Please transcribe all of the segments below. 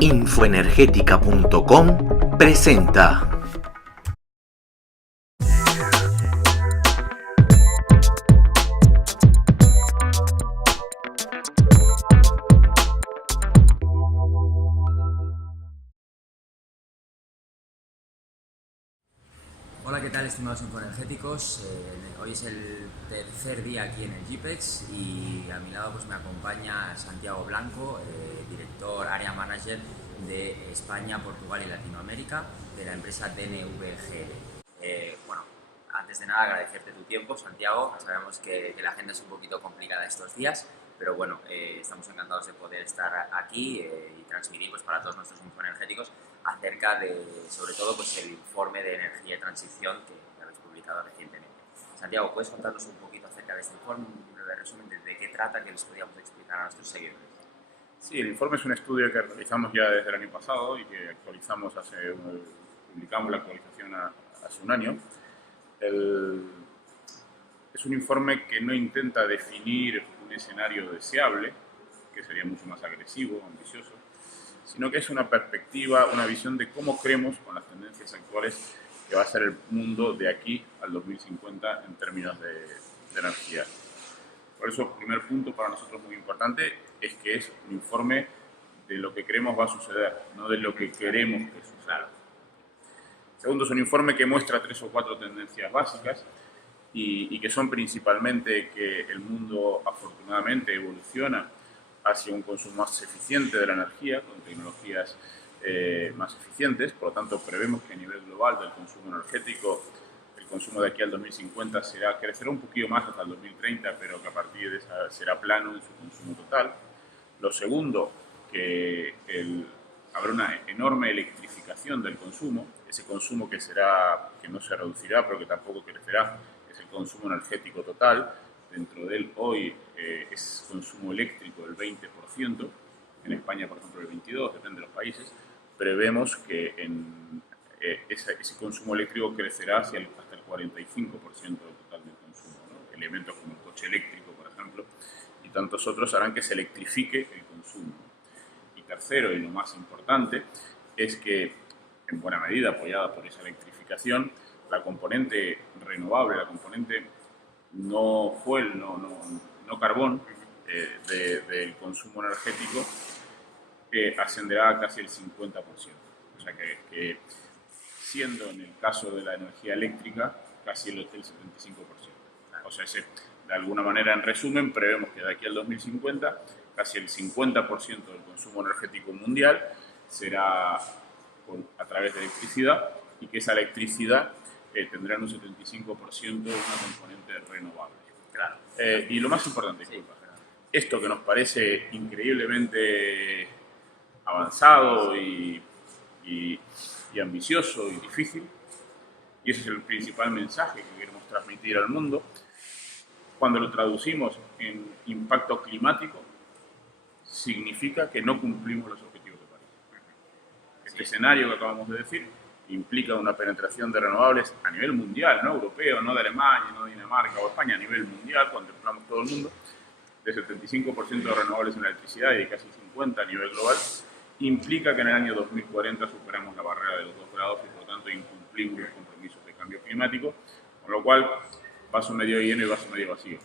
Infoenergética.com presenta. Hola, ¿qué tal, estimados infoenergéticos? Hoy es el tercer día aquí en el GPEX y a mi lado pues me acompaña Santiago Blanco, director Area Manager de España, Portugal y Latinoamérica de la empresa DNVGL. Bueno, antes de nada agradecerte tu tiempo, Santiago. Sabemos que la agenda es un poquito complicada estos días, pero bueno, estamos encantados de poder estar aquí y transmitir pues, para todos nuestros infoenergéticos acerca de, sobre todo, pues, el informe de energía y transición que habéis publicado recientemente. Santiago, ¿puedes contarnos un poquito acerca de este informe, un breve resumen de qué trata, que les podíamos explicar a nuestros seguidores? Sí, el informe es un estudio que realizamos ya desde el año pasado y que actualizamos publicamos la actualización hace un año. Es un informe que no intenta definir un escenario deseable, que sería mucho más agresivo, ambicioso, sino que es una perspectiva, una visión de cómo creemos, con las tendencias actuales, que va a ser el mundo de aquí al 2050 en términos de energía. Por eso, el primer punto para nosotros muy importante es que es un informe de lo que creemos va a suceder, no de lo que queremos que suceda. Segundo, es un informe que muestra 3 o 4 tendencias básicas y que son principalmente que el mundo afortunadamente evoluciona hacia un consumo más eficiente de la energía, con tecnologías más eficientes. Por lo tanto, prevemos que a nivel global del consumo energético, el consumo de aquí al 2050 crecerá un poquito más hasta el 2030, pero que a partir de esa será plano en su consumo total. Lo segundo, que habrá una enorme electrificación del consumo, ese consumo que no se reducirá, pero que tampoco crecerá, es el consumo energético total. Dentro de él hoy es consumo eléctrico del 20%, en España por ejemplo el 22%, depende de los países. Prevemos que ese consumo eléctrico crecerá hasta el 45% del total del consumo, ¿no? Elementos como el coche eléctrico, por ejemplo, y tantos otros harán que se electrifique el consumo. Y tercero, y lo más importante, es que en buena medida apoyada por esa electrificación, la componente renovable, la componente no fuel, no carbón del consumo energético ascenderá a casi el 50%. O sea que siendo en el caso de la energía eléctrica casi el 75%. O sea, de alguna manera, en resumen, prevemos que de aquí al 2050 casi el 50% del consumo energético mundial será a través de electricidad y que esa electricidad tendrá un 75% de una componente renovable. Claro. Y lo más importante, esto que nos parece increíblemente avanzado y ambicioso y difícil, y ese es el principal mensaje que queremos transmitir al mundo, cuando lo traducimos en impacto climático, significa que no cumplimos los objetivos de París. Este escenario que acabamos de decir implica una penetración de renovables a nivel mundial, no europeo, no de Alemania, no de Dinamarca o España, a nivel mundial, contemplamos todo el mundo, de 75% de renovables en la electricidad y de casi 50% a nivel global, implica que en el año 2040 superamos la barrera de los 2 grados y por lo tanto incumplimos los compromisos de cambio climático, con lo cual vaso medio lleno y vaso medio vacío.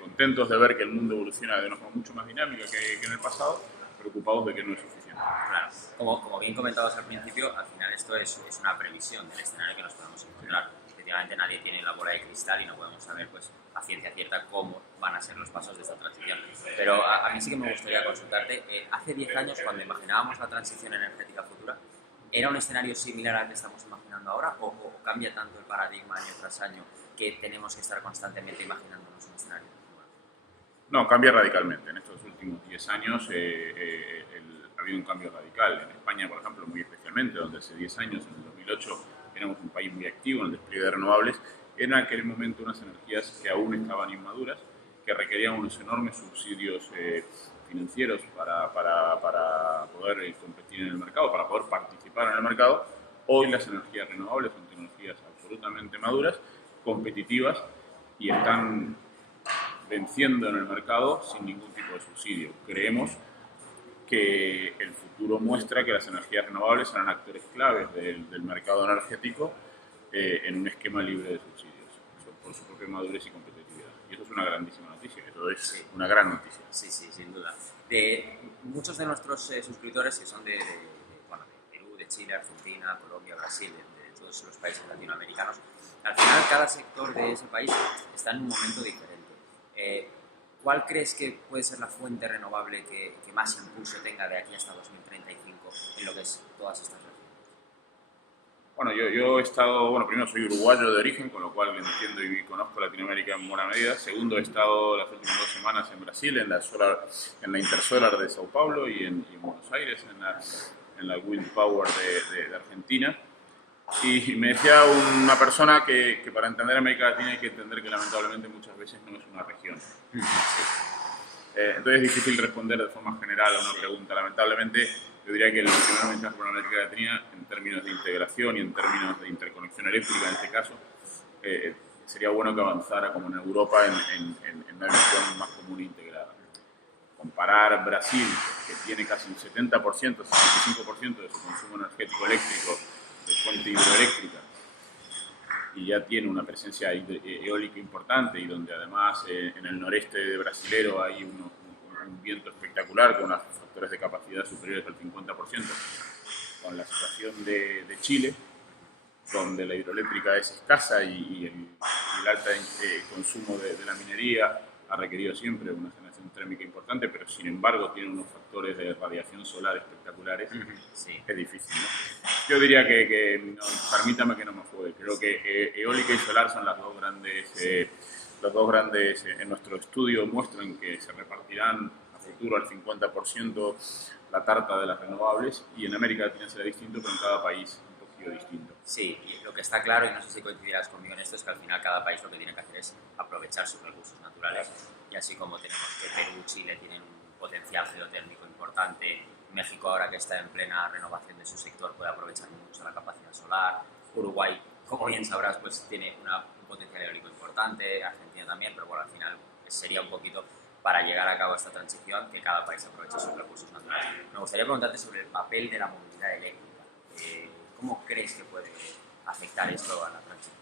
Contentos de ver que el mundo evoluciona de una forma mucho más dinámica que en el pasado, preocupados de que no es suficiente. Claro. Como bien comentados al principio, al final esto es una previsión del escenario que nos podemos encontrar. Efectivamente, nadie tiene la bola de cristal y no podemos saber pues, a ciencia cierta cómo van a ser los pasos de esta transición. Pero a mí sí que me gustaría consultarte, hace 10 años, cuando imaginábamos la transición energética futura, ¿era un escenario similar al que estamos imaginando ahora o cambia tanto el paradigma año tras año que tenemos que estar constantemente imaginándonos un escenario? No, cambia radicalmente. En estos últimos 10 años ha habido un cambio radical. En España, por ejemplo, muy especialmente, donde hace 10 años, en el 2008, éramos un país muy activo en el despliegue de renovables, en aquel momento unas energías que aún estaban inmaduras, que requerían unos enormes subsidios financieros para poder competir en el mercado, para poder participar en el mercado. Hoy las energías renovables son tecnologías absolutamente maduras, competitivas y están venciendo en el mercado sin ningún tipo de subsidio. Creemos que el futuro muestra que las energías renovables serán actores claves del mercado energético en un esquema libre de subsidios, por su propia madurez y competitividad. Y eso es una grandísima noticia, eso es una gran noticia. Sí, sí, sin duda. Muchos de nuestros suscriptores, que son bueno, de Perú, de Chile, Argentina, Colombia, Brasil, de todos los países latinoamericanos, al final cada sector de ese país está en un momento diferente. ¿Cuál crees que puede ser la fuente renovable que más impulso tenga de aquí hasta 2035 en lo que es todas estas regiones? Bueno, yo he estado, bueno, primero soy uruguayo de origen, con lo cual entiendo y conozco Latinoamérica en buena medida. Segundo, he estado las últimas 2 semanas en Brasil, en la Intersolar de Sao Paulo y en Buenos Aires, en la Wind Power de Argentina. Y me decía una persona que para entender América Latina hay que entender que lamentablemente muchas veces no es una región. Entonces es difícil responder de forma general a una pregunta. Lamentablemente, yo diría que el primer mensaje para América Latina, en términos de integración y en términos de interconexión eléctrica, en este caso, sería bueno que avanzara como en Europa en una visión más común e integrada. Comparar Brasil, que tiene casi un 70%, 75% de su consumo energético eléctrico de fuente hidroeléctrica, y ya tiene una presencia eólica importante y donde además en el noreste de brasilero hay un viento espectacular con unos factores de capacidad superiores al 50%, con la situación de Chile, donde la hidroeléctrica es escasa y el alto consumo de la minería ha requerido siempre una generación térmica importante, pero sin embargo tiene unos factores de radiación solar espectaculares. Sí. Es difícil, ¿no? Yo diría que no, permítame que no me juegue. Creo que eólica y solar son las dos grandes en nuestro estudio muestran que se repartirán a futuro al 50% la tarta de las renovables, y en América Latina será distinto, pero en cada país un poquito distinto. Sí, y lo que está claro, y no sé si coincidirás conmigo en esto, es que al final cada país lo que tiene que hacer es aprovechar sus recursos naturales, y así como tenemos que Perú, Chile tienen un potencial geotérmico importante, México ahora que está en plena renovación de su sector puede aprovechar mucho la capacidad solar, Uruguay, como bien sabrás, pues tiene un potencial eólico importante, Argentina también, pero bueno, al final sería un poquito para llegar a cabo esta transición que cada país aproveche sus recursos naturales. Me gustaría preguntarte sobre el papel de la movilidad eléctrica. ¿Cómo crees que puede afectar esto a la transición?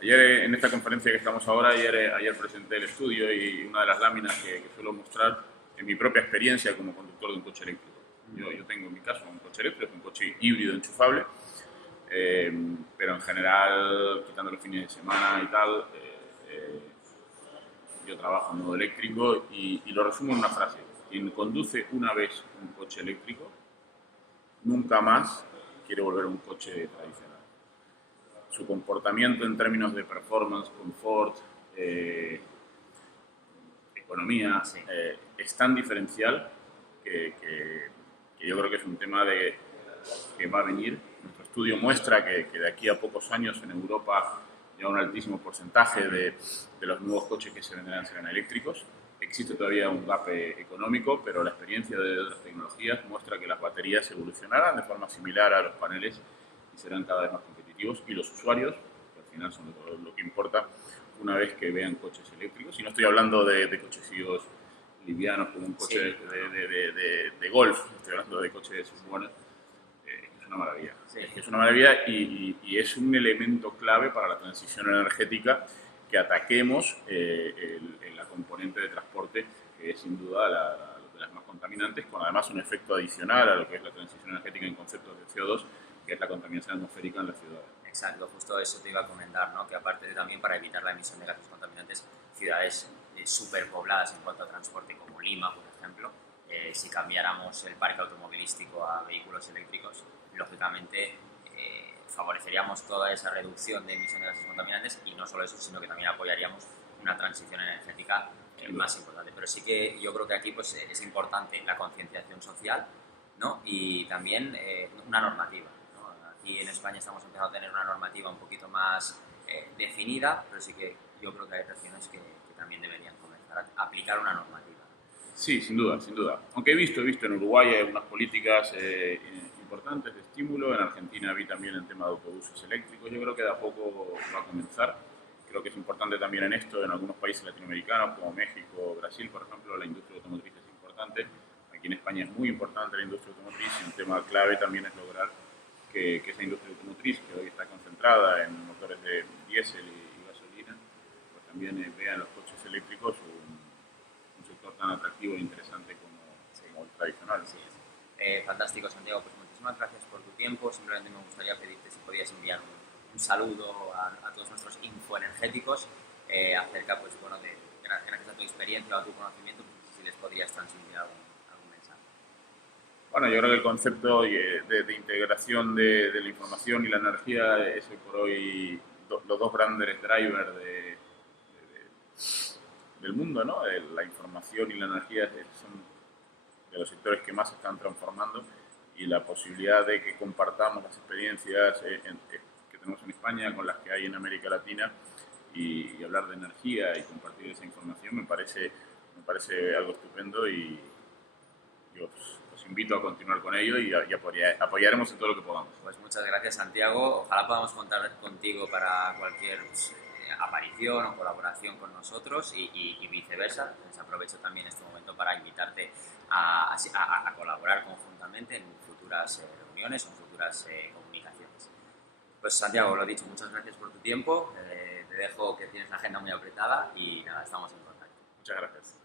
Ayer, en esta conferencia que estamos ahora, ayer presenté el estudio y una de las láminas que suelo mostrar en mi propia experiencia como conductor de un coche eléctrico. Yo tengo en mi caso un coche eléctrico, un coche híbrido enchufable, pero en general, quitando los fines de semana y tal, yo trabajo en modo eléctrico y lo resumo en una frase. Quien conduce una vez un coche eléctrico, nunca más quiere volver a un coche tradicional. Su comportamiento en términos de performance, confort, economía, sí, es tan diferencial que yo creo que es un tema que va a venir. Nuestro estudio muestra que de aquí a pocos años en Europa ya un altísimo porcentaje de los nuevos coches que se venderán serán eléctricos. Existe todavía un gap económico, pero la experiencia de otras tecnologías muestra que las baterías evolucionarán de forma similar a los paneles y serán cada vez más competitivos. Y los usuarios, que al final son lo que importa, una vez que vean coches eléctricos, y no estoy hablando de cochecillos livianos como un coche de golf, estoy hablando de coches buenos, es una maravilla. Sí. Es una maravilla y es un elemento clave para la transición energética que ataquemos la componente de transporte, que es sin duda de las más contaminantes, con además un efecto adicional a lo que es la transición energética en conceptos de CO2, que es la contaminación atmosférica en las ciudades. Exacto, justo eso te iba a comentar, ¿no? Que aparte de también para evitar la emisión de gases contaminantes, ciudades superpobladas en cuanto a transporte como Lima, por ejemplo, si cambiáramos el parque automovilístico a vehículos eléctricos, lógicamente favoreceríamos toda esa reducción de emisión de gases contaminantes, y no solo eso, sino que también apoyaríamos una transición energética más importante. Pero sí que yo creo que aquí pues, es importante la concienciación social, ¿no? Y también una normativa, ¿no? Aquí en España estamos empezando a tener una normativa un poquito más definida, pero sí que yo creo que hay regiones que también deberían comenzar a aplicar una normativa. Sí, sin duda, sin duda. Aunque he visto en Uruguay hay unas políticas importantes de estímulo. En Argentina vi también el tema de autobuses eléctricos. Yo creo que de a poco va a comenzar. Creo que es importante también en esto, en algunos países latinoamericanos como México, Brasil, por ejemplo, la industria automotriz es importante. Aquí Aquí en España es muy importante la industria automotriz y un tema clave también es lograr que esa industria automotriz, que hoy está concentrada en motores de diésel y gasolina, pues también vea en los coches eléctricos un sector tan atractivo e interesante como el tradicional. Así es. Fantástico, Santiago. Pues muchísimas gracias por tu tiempo. Simplemente me gustaría pedirte si podías enviar un saludo a todos nuestros infoenergéticos acerca, pues bueno, gracias a tu experiencia o a tu conocimiento, pues, si les podrías transmitir algún mensaje. Bueno, yo creo que el concepto de integración de la información y la energía es hoy por hoy los dos grandes drivers del mundo, ¿no? La información y la energía son de los sectores que más se están transformando y la posibilidad de que compartamos las experiencias que tenemos en España con las que hay en América Latina y hablar de energía y compartir esa información me parece algo estupendo y yo os invito a continuar con ello y apoyaremos en todo lo que podamos. Pues muchas gracias, Santiago. Ojalá podamos contar contigo para cualquier aparición o colaboración con nosotros y viceversa. Les aprovecho también este momento para invitarte a colaborar conjuntamente en futuras reuniones o en futuras comunicaciones. Pues Santiago, lo dicho, muchas gracias por tu tiempo. Te dejo que tienes la agenda muy apretada y nada, estamos en contacto. Muchas gracias.